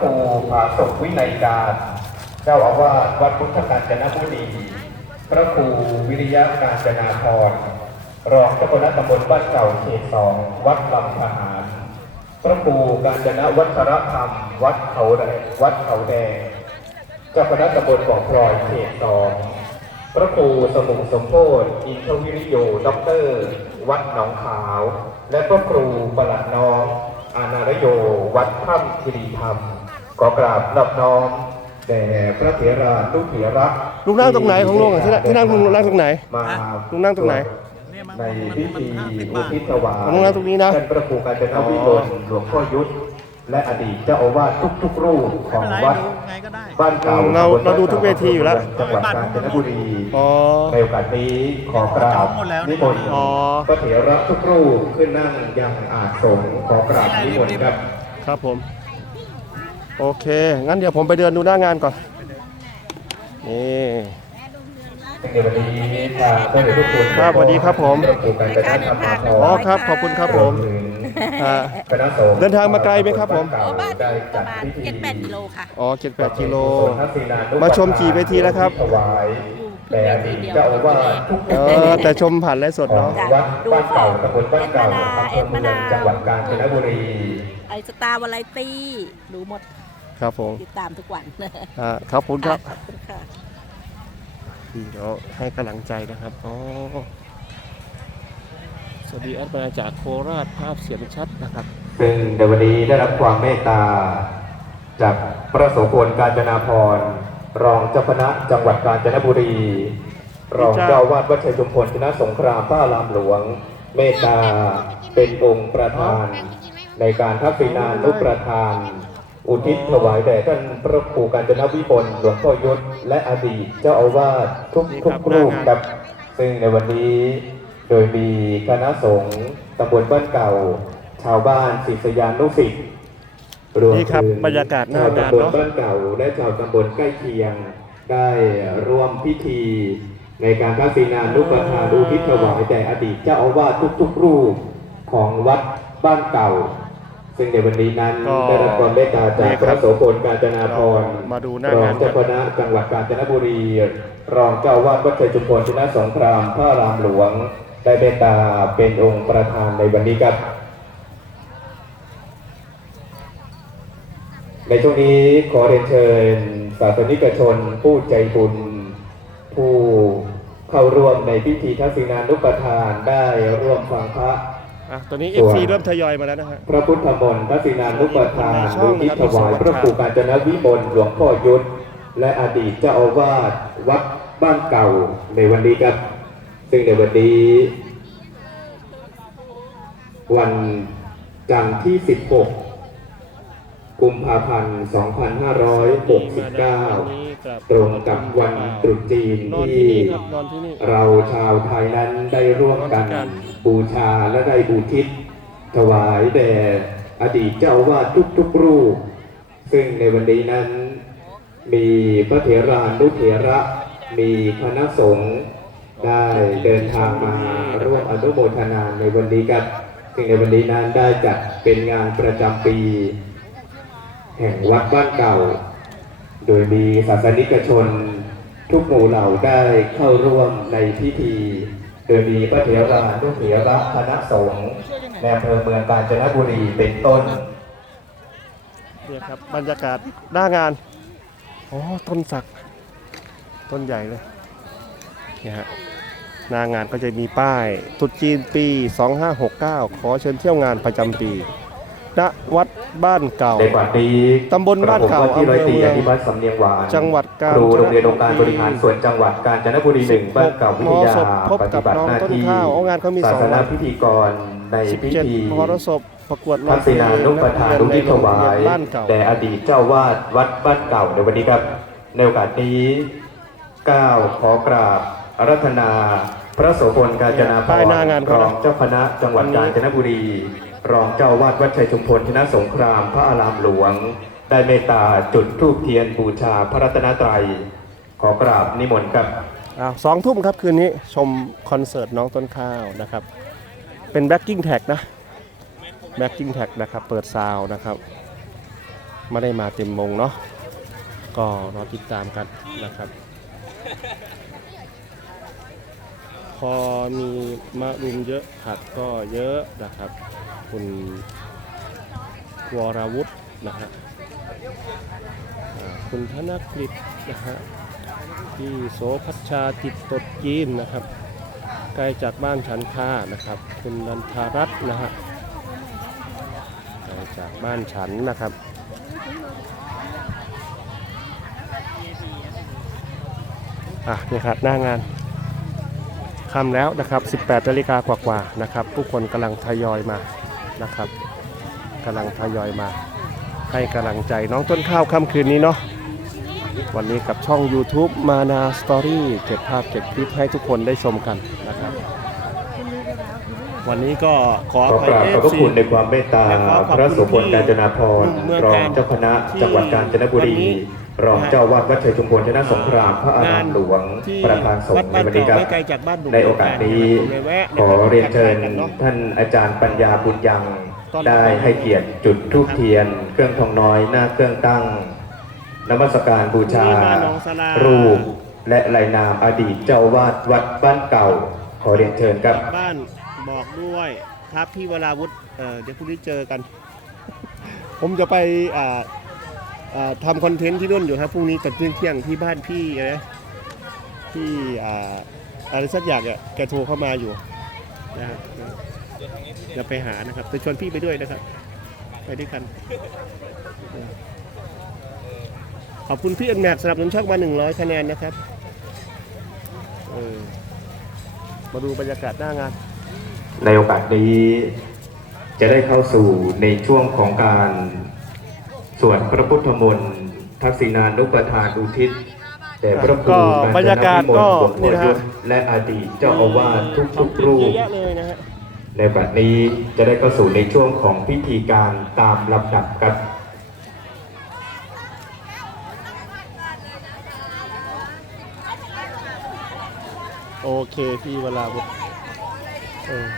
ครูผาศกวินัยการ เจ้าอาวาสวัดพุทธการจนบุรีพระครูวิริยะการจนาพรรองเจ้าคณะตำบลบ้านเก่าเขตสองวัดลำทหาร พระครูการจนวัชรธรรม วัดเขาแดงวัดเขาแดง เจ้าคณะตำบลบ่อพลอยเขตสองพระครูสมุงสมโพธิอินทวิริโยด็อกเตอร์ วัดหนองขาว และพระครูประหลัดน้อง อานารโยวัดถ้ำคิรีธรรมขอกราบนอบน้อมแด่พระเถราลูกเถระลุงนั่งตรงไหนของลุงอะที่นั่งที่นั่งลุงนั่งตรงไหน มาลุงนั่งตรงไหน ในพิธีอุทิศถวายลุงนั่งตรงนี้นะ ท่านพระครูกาญจนวิบลหลวงพ่อยุทธ และอดีตเจ้าอาวาสทุกๆรูปของไม่เป็นไรวัดดูไงก็ได้บ้านเก่าเราตำบลเราดูทุกเวทีอยู่แล้วจังหวัดกาญจนบุรีอ๋อในโอกาสนี้ขอกราจอบงหมดแล้วนิมนต์อ๋อพระเถระทุกรูปขึ้นนั่งยังอาจสงฆ์ขอกราบนิมนต์ครับครับผม โอเค งั้นเดี๋ยวผมไปเดินดูหน้างานก่อน นี่ในวันนี้ทางพระเดชพระคุณครับสวัสดีครับผมพระครูกาญจนธรรมาภรณ์อ๋อครับ ขอบคุณครับผมวถึง อ่าคณะสงฆ์เดินทางมาไกลไหมครับผมเก่าบ้านได้ปจัระดมาณพิธีเจ็ดแปดกิโลค่ะอ๋อเจ็ดแปดกิโลทักษิณานุปมาชมกี่เวทีแล้วครับถวายแต่อดีตเจ้าอาวาสทุกเออแต่ชมผ่านไลฟ์สดของเนาะวัดบ้านเก่าตำบลบ้านเก่าอำเภอเมืองจังหวัดกาญจนบุรีไอสตาร์วาไรตี้ดูหมดครับผมติดตามทุกวันอ่าครับผมครับขอบคุณค่ะเดี๋ยวให้กำลังใจนะครับอ๋อส วัสดีแอดมาจากโคราชภาพเสียงชัดนะครับซึ่งในวันนี้ได้รับความเมตตา จากพระโสพลกาญจนาพรณ์รองเจ้าคณะจังหวัดกาญจนบุรี รองเจ้าอาวาดวัดชัยชุมพลชนะสงครามพระอารามหลวง เมตตาเป็นองค์ประธาน ในการทักษิณานุประธาน อุทิศถวายแด่ท่านพระครูกาญจนวิบลหลวงพ่อยศและอดีตเจ้าอาวาสทุกนี่ทุครักบรูปหน้างานครับซึ่งในวันนี้ โดยมีคณะสงฆ์ตำบลบ้านเก่า ชาวบ้านศิษยานุศิษย์รวมนี่ครับถึงบรรยากาศหน้างานชวตำบลเนอะบ้านเก่า และชาวตำบลใกล้เคียง ได้ร่วมพิธี ในการทักษิณานุประทานอุทิศถวายแด่อดีตเจ้าอาวาสทุกๆรูปของวัดบ้านเก่า ซึ่งในวันนี้นั้นก็ได้รับความเมตตาจากนี่พครัระบโสพลกาญจนาพรณ์เรามาดูหน้างานรองเจ้าคณะจังหวัดกาญจนบุรี รองเจ้าอาวาดวัดชัยจุมพลชนะสงครามพระอารามหลวง ได้เมตตาเป็นองค์ประธานในวันนี้ครับ ในช่วงนี้ขอเรียนเชิญศาสนิกชนผู้ใจบุญ ผู้เข้าร่วมในพิธีทักษิณานุปทานได้ร่วมฟังพระอะตอนนี้ส่วน FC เริ่มทยอยมาแล้วนะฮะพระพุทธมนต์ทักษิณานุปทานในช่องอุทิศถวายนะครับพระครูกาญจนวิมลหลวงพ่อยุทธและอดีตเจ้าอาวาสวัดบ้านเก่าในวันนี้ครับ ซึ่งในวันนี้ วันจันทร์ที่ 16 กุมภาพันธ์ 2569 ตรงกับวันตรุษจีนที่เราชาวไทยนั้นได้ร่วมกันบูชาและได้บูทิศ ถวายแด่อดีตเจ้าอาวาสทุกๆรูป ซึ่งในวันนี้นั้นมีพระเถรานุเถระ มีคณะสงฆ์ ได้เดินทางมาร่วมอนุโมทนาในวันนี้ครับซึ่งในวันนี้นั้นได้จัดเป็นงานประจำปี แห่งวัดบ้านเก่า โดยมีศาสนิกชน ทุกหมู่เหล่าได้เข้าร่วมในพิธี โดยมีพระเถรานุเถระคณะสงฆ์ในอำเภอเมืองกาญจนบุรีเป็นต้นเนี่ยครับบรรยากาศหน้างานอ๋อต้นสักต้นใหญ่เลยเนี่ยฮะ หน้างานก็จะมีป้ายตรุษจีนปี 2569 ขอเชิญเที่ยวงานประจำปีณวัดบ้านเก่าในวันนี้ตำบลบ้านเก่าผมที่ร้อยตรีอำอเภอเมืองธิวัตรสำเนียงหวานจังหวัดกาญคจนรูบุรีโรงเรียนองค์การบริหารส่วนจังหวัดกาญจนบุรีหนึ่งบ้านเก่าวิทยามศพบปกัฏิบบัติน้องหน้าต้นที่ข้าวเอางานเขามีศาสองสนาวันพิธีกรในพิธี17มหรสพประกวดร้ทัองกเพลษิงณานุปทานอุทิศถวายบ้านเก่าแด่อดีตเจ้าวาดวัดบ้านเก่าในวันนี้ครับในโอกาสนี้ก้าวขอกราบ อารัธนา พระโสพลกาญจนาพป้ายหน้างานรเขาอนะงเจ้าคณะจังหวัดกาญจนบุรี รองเจ้าวาดวัดชัยชุมพลชนะสงครามพระอารามหลวง ได้เมตตาจุดธูปเทียนบูชาพระรัตนตรัย ขอกราบนิมนต์ครับอ่าสองทุ่มครับคืนนี้ชมคอนเสิร์ตน้องต้นข้าวนะครับ เป็นแบ็กกิ้งแท็กนะแบ็กกิ้งแท็กนะครับ เปิดซาวน์นะครับไม่ได้มาเต็มวงเนาะก็รอติดตามกันนะครับพ อมีมะรุมเยอะผักก็เยอะนะครับ คุณวรวุฒินะฮะคุณธนกฤษนะฮะที่โสพัชชาติดตดจีนนะครับใกล้จากบ้านฉันค่านะครับ คุณนันทารัตน์นะฮะไกลจากบ้านฉันนะครับอะนี่ครับหน้างาน ค่ำแล้วนะครับ 18นาฬิกากว่าๆนะครับ ผู้คนกำลังทยอยมานะครับกำลังทยอยมา ให้กำลังใจน้องต้นข้าวค่ำคืนนี้เนาะวันนี้กับช่อง YouTube มานาสตอรี่เก็บภาพเก็บคลิปให้ทุกคนได้ชมกันนะครับ วันนี้ก็ขอขออกภัยราบเอขอบฟพระซีคุณในความเมตตาและขอขอบคุณพระสุพลกาญจนาพรที่เมืองรองการเจ้าคณะที่จังหวัดกาญจนบุวันรีนี้ รองเจ้าวาดวัดชัยชุมพลชนะสงครามพระอารามหลวงที่ประธานสงวัดฆ์ในบ้านวันนี้เก่าครับไม่ไกลจากบ้านบุ๋มในโอกาสนี้ผมเลยแวะขอเรียนเชิญทักทายกันเนาะท่านอาจารย์ปัญญาบุญยังต้อนรับได้ให้เกียรติจุดธูปเทียน เครื่องทองน้อยหน้าเครื่องตั้งนมัสการบูชานี่มาหนองสลารูป และลายนามอดีตเจ้าวาดวัดบ้านเก่า ขอเรียนเชิญครับบ้านบอกด้วยครับพี่วราวุฒิเออเดี๋ยวพรุ่งนี้เจอกัน ผมจะไปอ่าอ่า ทำคอนเทนต์ที่นู่นอยู่ครับพรุ่งนี้ตอนเที่ยงเที่ยงที่บ้านพี่นะที่อ่าอะไรสักอย่างอะแกโทรเข้ามาอยู่นะครับจะไปหานะครับจะชวนพี่ไปด้วยนะครับ ไปด้วยกัน ขอบคุณพี่อันแม็กสำหรับนุนช่องมา100คะแนนนะครับเออมาดูบรรยากาศหน้างาน ในโอกาสนี้จะได้เข้าสู่ในช่วงของการ วดพระพุทธมนต์ทักษิณานุปทานอุทิศแต่พระครูก็บรรยากาศก็ญจนี่นนะวิมลฮะวงศ์และอดีตเจ้าอาวาสทุกๆรูปเยอะแยะเลยนะฮะในบัดนี้จะได้เข้าสู่ในช่วงของพิธีการตามลำดับครับโอเคพี่เวลาบุตรเออ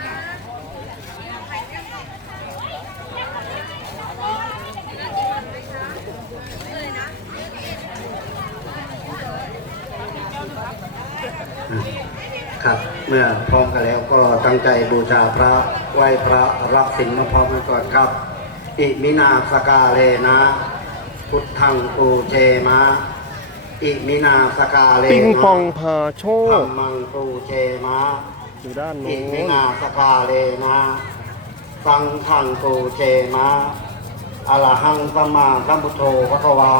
เมื่อพร้อมกันแล้วก็ตั้งใจบูชาพระไหว้พระรับสิ่งมาพร้อมกันก่อนครับ อิมินาสกาเลนะ พุทธังปูเชมะ อิมินาสกาเลนะปิงปองพาโชธรครมังปูเชมะ อยู่ด้านโน้อิมินนาสกาเลนะสังฆังปูเชมะอะระหังสัมมาสัมพุทโธพระวา